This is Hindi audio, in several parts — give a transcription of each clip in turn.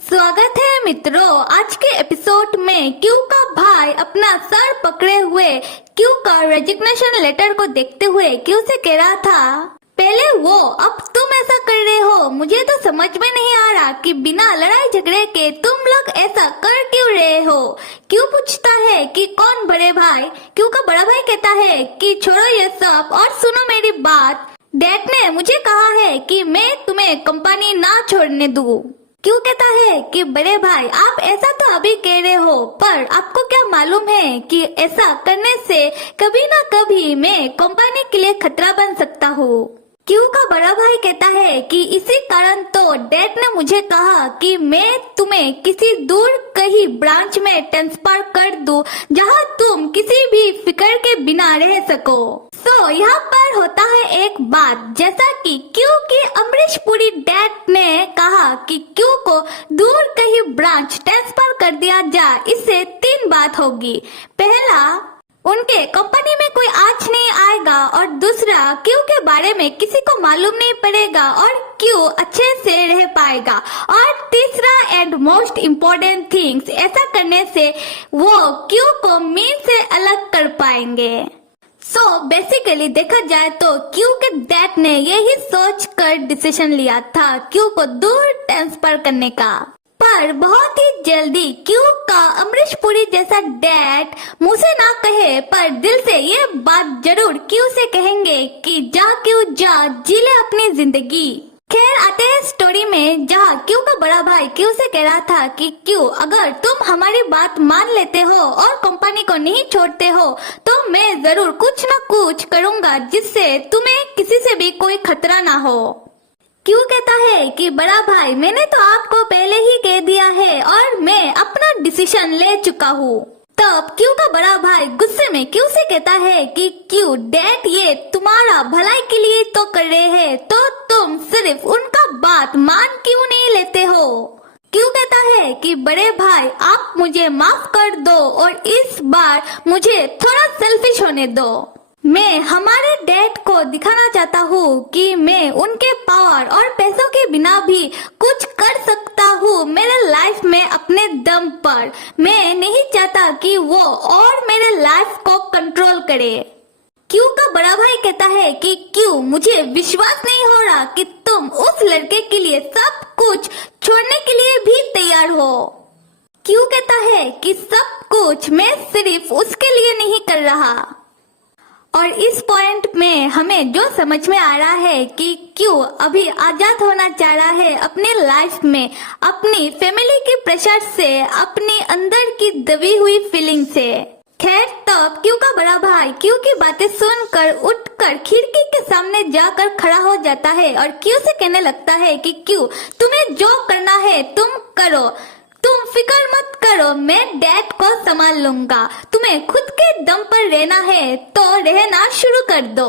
स्वागत है मित्रों। आज के एपिसोड में क्यू का भाई अपना सर पकड़े हुए क्यू का रेजिग्नेशन लेटर को देखते हुए क्यू से कह रहा था, पहले वो, अब तुम ऐसा कर रहे हो। मुझे तो समझ में नहीं आ रहा कि बिना लड़ाई झगड़े के तुम लोग ऐसा कर क्यों रहे हो। क्यू पूछता है कि कौन बड़े भाई। क्यू का बड़ा भाई कहता है कि छोड़ो ये सब और सुनो मेरी बात। डैड ने मुझे कहा है कि मैं तुम्हें कंपनी ना छोड़ने दूं। क्यों कहता है कि बड़े भाई आप ऐसा तो अभी कह रहे हो, पर आपको क्या मालूम है कि ऐसा करने से कभी ना कभी मैं कंपनी के लिए खतरा बन सकता हूँ। क्यू का बड़ा भाई कहता है कि इसी कारण तो डैड ने मुझे कहा कि मैं तुम्हें किसी दूर कहीं ब्रांच में ट्रांसफर कर दूं जहां तुम किसी भी फिक्र के बिना रह सको। तो यहाँ पर होता है एक बात, जैसा कि क्यू की अमरीश पुरी डैड ने कहा कि क्यू को दूर कहीं ब्रांच ट्रांसफर कर दिया जाए, इससे 3 बात होगी। पहला, उनके कंपनी में कोई आँच नहीं आएगा, और दूसरा, क्यू के बारे में किसी को मालूम नहीं पड़ेगा और क्यू अच्छे से रह पाएगा, और तीसरा एंड मोस्ट इम्पोर्टेंट थिंग्स, ऐसा करने से वो क्यू को मीन से अलग कर पाएंगे। बेसिकली देखा जाए तो क्यू के डैड ने यही सोच कर डिसीजन लिया था क्यू को दूर ट्रांसफर करने का। पर बहुत ही जल्दी क्यू का अमरीश पुरी जैसा डैड मुंह से ना कहे पर दिल से ये बात जरूर क्यू से कहेंगे कि जा क्यू जा, जी ले अपनी जिंदगी। खैर आते हैं स्टोरी में, जहाँ क्यू का बड़ा भाई क्यू से कह रहा था कि क्यू, अगर तुम हमारी बात मान लेते हो और कंपनी को नहीं छोड़ते हो तो मैं जरूर कुछ न कुछ करूँगा जिससे तुम्हें किसी से भी कोई खतरा ना हो। क्यू कहता है कि बड़ा भाई, मैंने तो आपको पहले ही कह दिया है और मैं अपना डिसीजन ले चुका हूँ। तब क्यू का बड़ा भाई गुस्से में क्यू से कहता है कि क्यू, डैड ये तुम्हारा भलाई के लिए तो कर रहे हैं, तो तुम सिर्फ उनका बात मान क्यों नहीं लेते हो। क्यू कहता है कि बड़े भाई आप मुझे माफ कर दो और इस बार मुझे थोड़ा सेल्फिश होने दो। मैं हमारे डैड को दिखाना चाहता हूँ कि मैं उनके पावर और पैसों के बिना भी कुछ कर सकता हूँ मेरे लाइफ में अपने दम पर। मैं नहीं चाहता कि वो और मेरे लाइफ को कंट्रोल करे। क्यू का बड़ा भाई कहता है कि क्यू, मुझे विश्वास नहीं हो रहा कि तुम उस लड़के के लिए सब कुछ छोड़ने के लिए भी तैयार हो। क्यू कहता है कि सब कुछ मैं सिर्फ उसके लिए नहीं कर रहा। और इस पॉइंट में हमें जो समझ में आ रहा है कि क्यू अभी आजाद होना चाह रहा है अपने लाइफ में, अपनी फैमिली के प्रेशर से, अपने अंदर की दबी हुई फीलिंग से। खैर तब क्यू का बड़ा भाई क्यू की बातें सुनकर उठकर खिड़की के सामने जाकर खड़ा हो जाता है और क्यू से कहने लगता है कि क्यू, तुम्हें जो करना है तुम करो, तुम फिक्र मत करो, मैं डैड को संभाल लूंगा। तुम्हें खुद के दम पर रहना है तो रहना शुरू कर दो।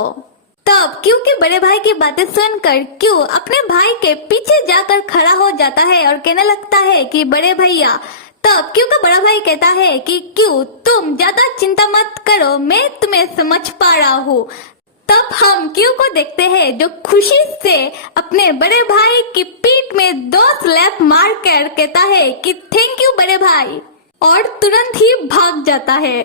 तब क्यू के बड़े भाई की बातें सुनकर क्यू अपने भाई के पीछे जाकर खड़ा हो जाता है और कहने लगता है कि बड़े भैया। तब क्यू का बड़ा भाई कहता है कि क्यू, तुम ज्यादा चिंता मत करो, मैं तुम्हें समझ पा रहा हूँ। तब हम क्यू को देखते हैं जो खुशी से अपने बड़े भाई की पीठ में 2 स्लैप मार कर कहता है कि थैंक यू बड़े भाई, और तुरंत ही भाग जाता है।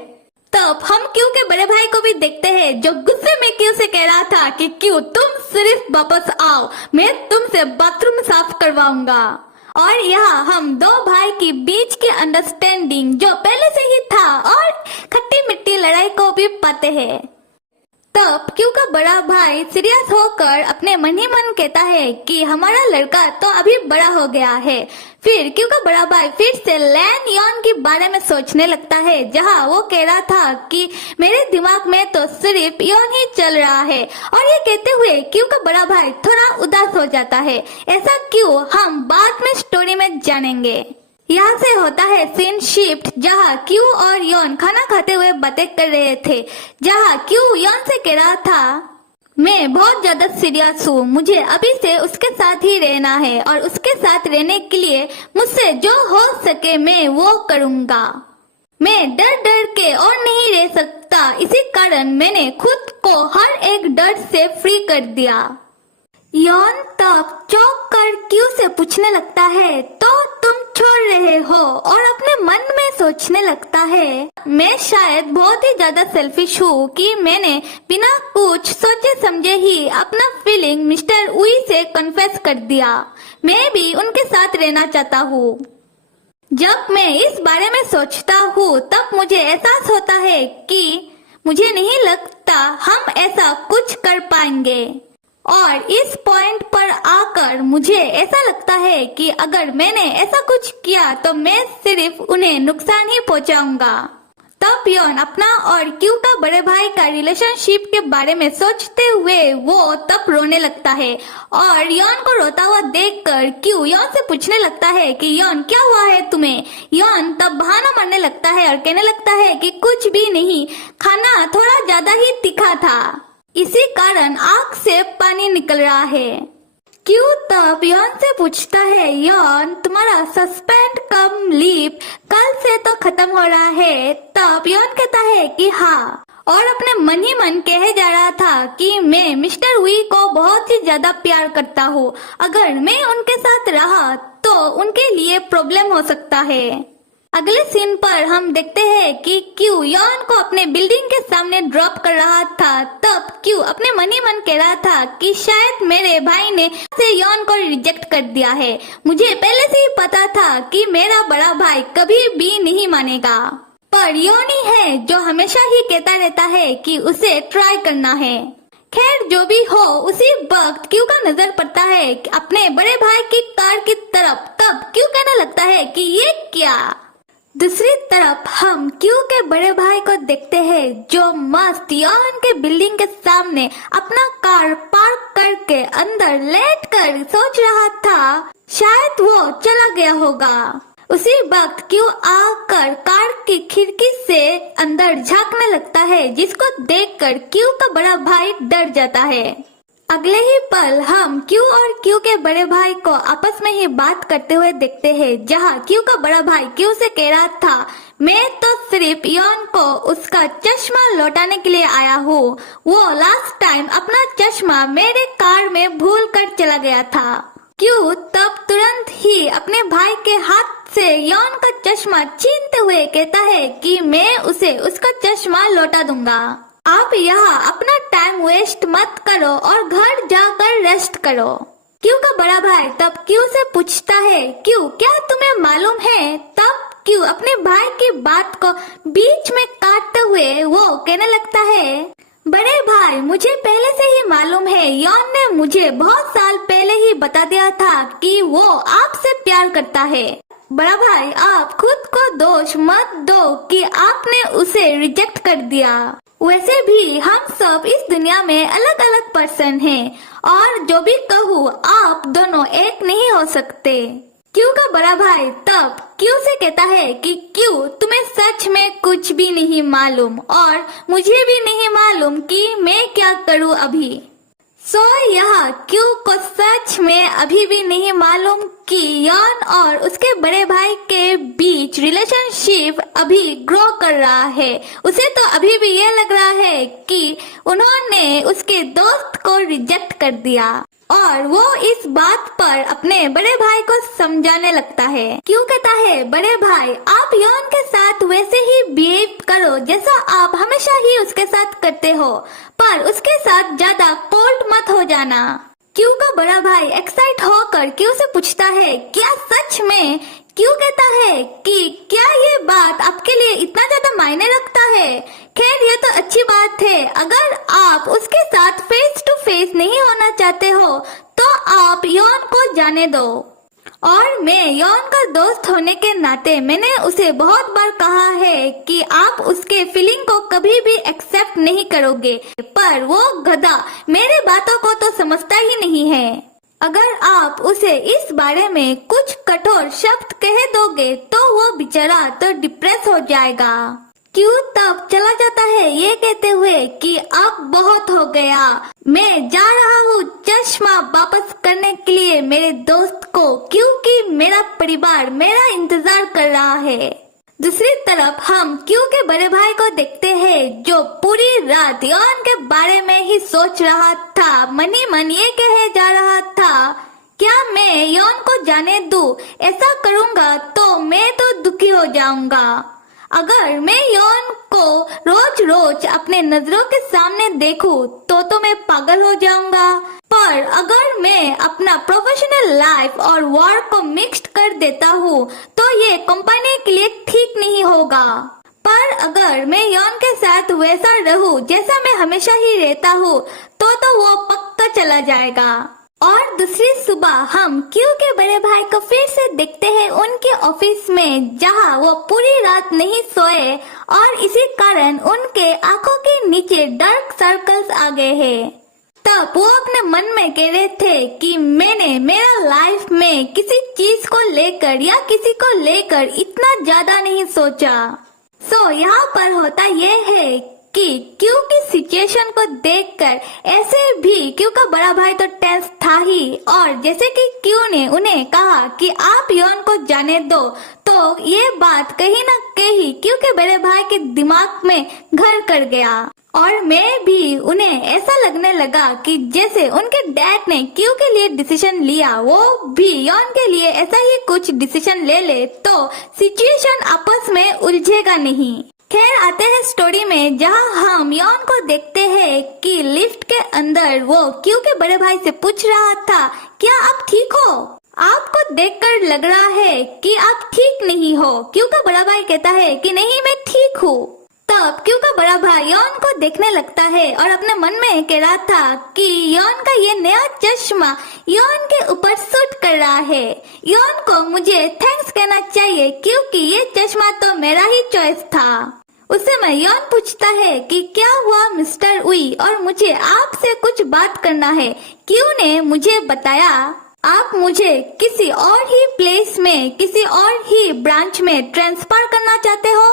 तब हम क्यू के बड़े भाई को भी देखते हैं जो गुस्से में क्यू से कह रहा था कि क्यू, तुम सिर्फ वापस आओ, मैं तुमसे बाथरूम साफ करवाऊंगा। और यहाँ हम 2 भाई की बीच की अंडरस्टैंडिंग जो पहले से ही था और खट्टी मिट्टी लड़ाई को भी पाते हैं। तब क्यू का बड़ा भाई सीरियस होकर अपने मन ही मन कहता है कि हमारा लड़का तो अभी बड़ा हो गया है। फिर क्यू का बड़ा भाई फिर से लैन यॉन के बारे में सोचने लगता है, जहां वो कह रहा था कि मेरे दिमाग में तो सिर्फ यॉन ही चल रहा है। और ये कहते हुए क्यू का बड़ा भाई थोड़ा उदास हो जाता है। ऐसा क्यों, हम बाद में स्टोरी में जानेंगे। यहाँ से होता है सीन शिफ्ट, जहाँ क्यू और यॉन खाना खाते हुए बातें कर रहे थे, जहाँ क्यू यॉन से कह रहा था, मैं बहुत ज्यादा सीरियस हूँ, मुझे अभी से उसके साथ ही रहना है और उसके साथ रहने के लिए मुझसे जो हो सके मैं वो करूँगा। मैं डर डर के और नहीं रह सकता, इसी कारण मैंने खुद को हर एक डर से फ्री कर दिया। यॉन तब चौंक कर क्यू से पूछने लगता है, तो तुम छोड़ रहे हो और अपने मन में सोचने लगता है, मैं शायद बहुत ही ज्यादा सेल्फिश हूँ कि मैंने बिना कुछ सोचे समझे ही अपना फीलिंग मिस्टर उई से कन्फेस कर दिया। मैं भी उनके साथ रहना चाहता हूँ। जब मैं इस बारे में सोचता हूँ तब मुझे एहसास होता है कि मुझे नहीं लगता हम ऐसा कुछ कर पाएंगे, और इस पॉइंट पर आकर मुझे ऐसा लगता है कि अगर मैंने ऐसा कुछ किया तो मैं सिर्फ उन्हें नुकसान ही पहुंचाऊंगा। तब योन अपना और क्यू का बड़े भाई का रिलेशनशिप के बारे में सोचते हुए वो तब रोने लगता है, और योन को रोता हुआ देखकर क्यू योन से पूछने लगता है कि योन क्या हुआ है तुम्हें। योन तब बहाना मारने लगता है और कहने लगता है कि कुछ भी नहीं, खाना थोड़ा ज्यादा ही तीखा था, इसी कारण आंख से पानी निकल रहा है। क्यू तब योन से पूछता है, योन तुम्हारा सस्पेंड कम लीव कल से तो खत्म हो रहा है। तब योन कहता है कि हाँ, और अपने मन ही मन कहे जा रहा था कि मैं मिस्टर वी को बहुत ही ज्यादा प्यार करता हूँ, अगर मैं उनके साथ रहा तो उनके लिए प्रॉब्लम हो सकता है। अगले सीन पर हम देखते हैं कि क्यू योन को अपने बिल्डिंग के सामने ड्रॉप कर रहा था। तब क्यू अपने मन ही मन कह रहा था कि शायद मेरे भाई ने से योन को रिजेक्ट कर दिया है। मुझे पहले से ही पता था कि मेरा बड़ा भाई कभी भी नहीं मानेगा, पर योन ही है जो हमेशा ही कहता रहता है कि उसे ट्राई करना है। खैर जो भी हो, उसी वक्त क्यू का नजर पड़ता है अपने बड़े भाई की कार की तरफ। तब क्यू कहने लगता है कि ये क्या। दूसरी तरफ हम क्यू के बड़े भाई को देखते हैं जो मस्त योन के बिल्डिंग के सामने अपना कार पार्क करके अंदर लेटकर सोच रहा था, शायद वो चला गया होगा। उसी वक्त क्यू आकर कार की खिड़की से अंदर झांकने लगता है, जिसको देखकर क्यू का बड़ा भाई डर जाता है। अगले ही पल हम क्यू और क्यू के बड़े भाई को आपस में ही बात करते हुए देखते हैं, जहां क्यू का बड़ा भाई क्यू से कह रहा था, मैं तो सिर्फ योन को उसका चश्मा लौटाने के लिए आया हूँ। वो लास्ट टाइम अपना चश्मा मेरे कार में भूल कर चला गया था। क्यू तब तुरंत ही अपने भाई के हाथ से योन का चश्मा छीनते हुए कहता है कि मैं उसे उसका चश्मा लौटा दूंगा। आप यहाँ अपना टाइम वेस्ट मत करो और घर जाकर रेस्ट करो। क्यू का बड़ा भाई तब क्यू से पूछता है, क्यू क्या तुम्हें मालूम है। तब क्यू अपने भाई की बात को बीच में काटते हुए वो कहने लगता है, बड़े भाई मुझे पहले से ही मालूम है, योन ने मुझे बहुत साल पहले ही बता दिया था कि वो आपसे प्यार करता है। बड़ा भाई आप खुद को दोष मत दो कि आपने उसे रिजेक्ट कर दिया। वैसे भी हम सब इस दुनिया में अलग अलग पर्सन हैं, और जो भी कहूँ आप दोनों एक नहीं हो सकते। क्यू का बड़ा भाई तब क्यू से कहता है कि क्यू तुम्हें सच में कुछ भी नहीं मालूम, और मुझे भी नहीं मालूम कि मैं क्या करूँ अभी। सो यहाँ क्यू को सच में अभी भी नहीं मालूम कि योन और उसके बड़े भाई के बीच रिलेशनशिप अभी ग्रो कर रहा है। उसे तो अभी भी ये लग रहा है कि उन्होंने उसके दोस्त को रिजेक्ट कर दिया, और वो इस बात पर अपने बड़े भाई को समझाने लगता है। क्यों कहता है, बड़े भाई आप योन के साथ वैसे ही बिहेव करो जैसा आप हमेशा ही उसके साथ करते हो, पर उसके साथ ज्यादा कोल्ड मत हो जाना। क्यू का बड़ा भाई एक्साइट होकर क्यू से पूछता है, क्या सच में? क्यू कहता है कि क्या ये बात आपके लिए इतना ज्यादा मायने रखता है? खैर ये तो अच्छी बात है, अगर आप उसके साथ फेस टू फेस नहीं होना चाहते हो तो आप योन को जाने दो। और मैं योन का दोस्त होने के नाते मैंने उसे बहुत बार कहा है कि आप उसके फीलिंग को कभी भी एक्सेप्ट नहीं करोगे, पर वो गधा मेरे बातों को तो समझता ही नहीं है। अगर आप उसे इस बारे में कुछ कठोर शब्द कह दोगे तो वो बेचारा तो डिप्रेस हो जाएगा। क्यू तब चला जाता है ये कहते हुए कि अब बहुत हो गया, मैं जा रहा हूँ चश्मा वापस करने के लिए मेरे दोस्त को, क्योंकि मेरा परिवार मेरा इंतजार कर रहा है। दूसरी तरफ हम क्यू के बड़े भाई को देखते हैं जो पूरी रात योन के बारे में ही सोच रहा था, मन ही मन ये कहे जा रहा था क्या मैं यौन को जाने दूं? ऐसा करूंगा तो मैं तो दुखी हो जाऊंगा। अगर मैं यौन को रोज रोज अपने नजरों के सामने देखूं तो मैं पागल हो जाऊंगा। पर अगर मैं अपना प्रोफेशनल लाइफ और वर्क को मिक्स्ड कर देता हूँ तो ये कंपनी के लिए ठीक नहीं होगा। पर अगर मैं यौन के साथ वैसा रहूं जैसा मैं हमेशा ही रहता हूँ तो वो पक्का चला जाएगा। और दूसरी सुबह हम क्यू के बड़े भाई को फिर से देखते हैं उनके ऑफिस में, जहां वो पूरी रात नहीं सोए और इसी कारण उनके आंखों के नीचे डार्क सर्कल्स आ गए हैं। तब वो अपने मन में कह रहे थे कि मैंने मेरा लाइफ में किसी चीज को लेकर या किसी को लेकर इतना ज्यादा नहीं सोचा। सो यहाँ पर होता यह है कि क्यू की सिचुएशन को देखकर ऐसे भी क्यू का बड़ा भाई तो टेंस था ही, और जैसे कि क्यू ने उन्हें कहा कि आप यौन को जाने दो, तो ये बात कहीं न कहीं क्यू के बड़े भाई के दिमाग में घर कर गया। और मैं भी उन्हें ऐसा लगने लगा कि जैसे उनके डैड ने क्यू के लिए डिसीजन लिया, वो भी यौन के लिए ऐसा ही कुछ डिसीजन ले ले तो सिचुएशन आपस में उलझेगा नहीं। खैर आते हैं स्टोरी में, जहां हम यौन को देखते हैं कि लिफ्ट के अंदर वो क्यू के बड़े भाई से पूछ रहा था, क्या आप ठीक हो? आपको देखकर लग रहा है कि आप ठीक नहीं हो। क्यू का बड़ा भाई कहता है कि नहीं, मैं ठीक हूँ। तब क्यू का बड़ा भाई यौन को देखने लगता है और अपने मन में कह रहा था कि यौन का ये नया चश्मा यौन के ऊपर सूट कर रहा है। यौन को मुझे थैंक्स कहना चाहिए क्योंकि ये चश्मा तो मेरा ही चॉइस था। उस समय यौन पूछता है कि क्या हुआ मिस्टर उई, और मुझे आपसे कुछ बात करना है। क्यू ने मुझे बताया आप मुझे किसी और ही प्लेस में, किसी और ही ब्रांच में ट्रांसफर करना चाहते हो।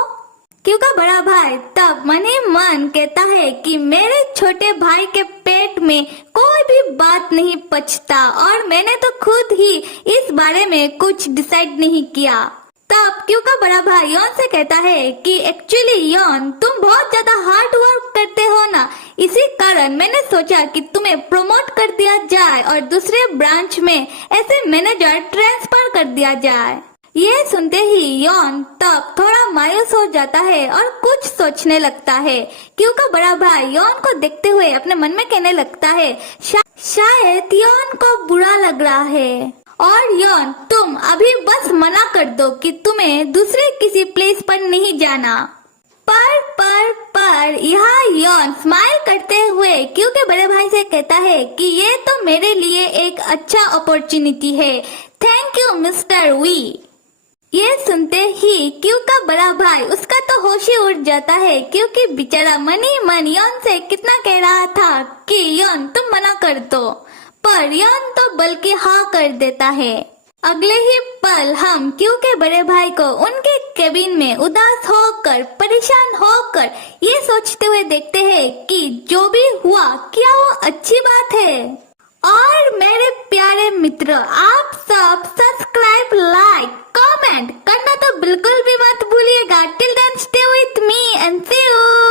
क्यू का बड़ा भाई तब मन ही मन कहता है कि मेरे छोटे भाई के पेट में कोई भी बात नहीं पचता और मैंने तो खुद ही इस बारे में कुछ डिसाइड नहीं किया। तब क्यू का बड़ा भाई यौन से कहता है कि एक्चुअली यौन, तुम बहुत ज्यादा हार्ड वर्क करते हो ना, इसी कारण मैंने सोचा कि तुम्हें प्रमोट कर दिया जाए और दूसरे ब्रांच में ऐसे मैनेजर ट्रांसफर कर दिया जाए। ये सुनते ही यौन तब थोड़ा मायूस हो जाता है और कुछ सोचने लगता है। क्यू का बड़ा भाई यौन को देखते हुए अपने मन में कहने लगता है, शायद यौन को बुरा लग रहा है और यौन तुम अभी बस मना कर दो कि तुम्हें दूसरे किसी प्लेस पर नहीं जाना। पर यहाँ यौन स्माइल करते हुए क्यू के बड़े भाई से कहता है कि ये तो मेरे लिए एक अच्छा अपॉर्चुनिटी है। Thank you mister V. ये सुनते ही क्यू का बड़ा भाई, उसका तो होश ही उड़ जाता है क्योंकि बेचारा मन ही मन यौन से कितना कह रहा था कि यौन तुम मना कर दो, पर यौन तो बल्कि हाँ कर देता है। अगले ही पल हम क्यू के बड़े भाई को उनके केबिन में उदास होकर, परेशान होकर ये सोचते हुए देखते हैं कि जो भी हुआ क्या वो अच्छी बात है। और मेरे प्यारे मित्र, आप सब सब्सक्राइब, लाइक, कमेंट करना तो बिल्कुल भी मत भूलिएगा। Till then stay with me and see you.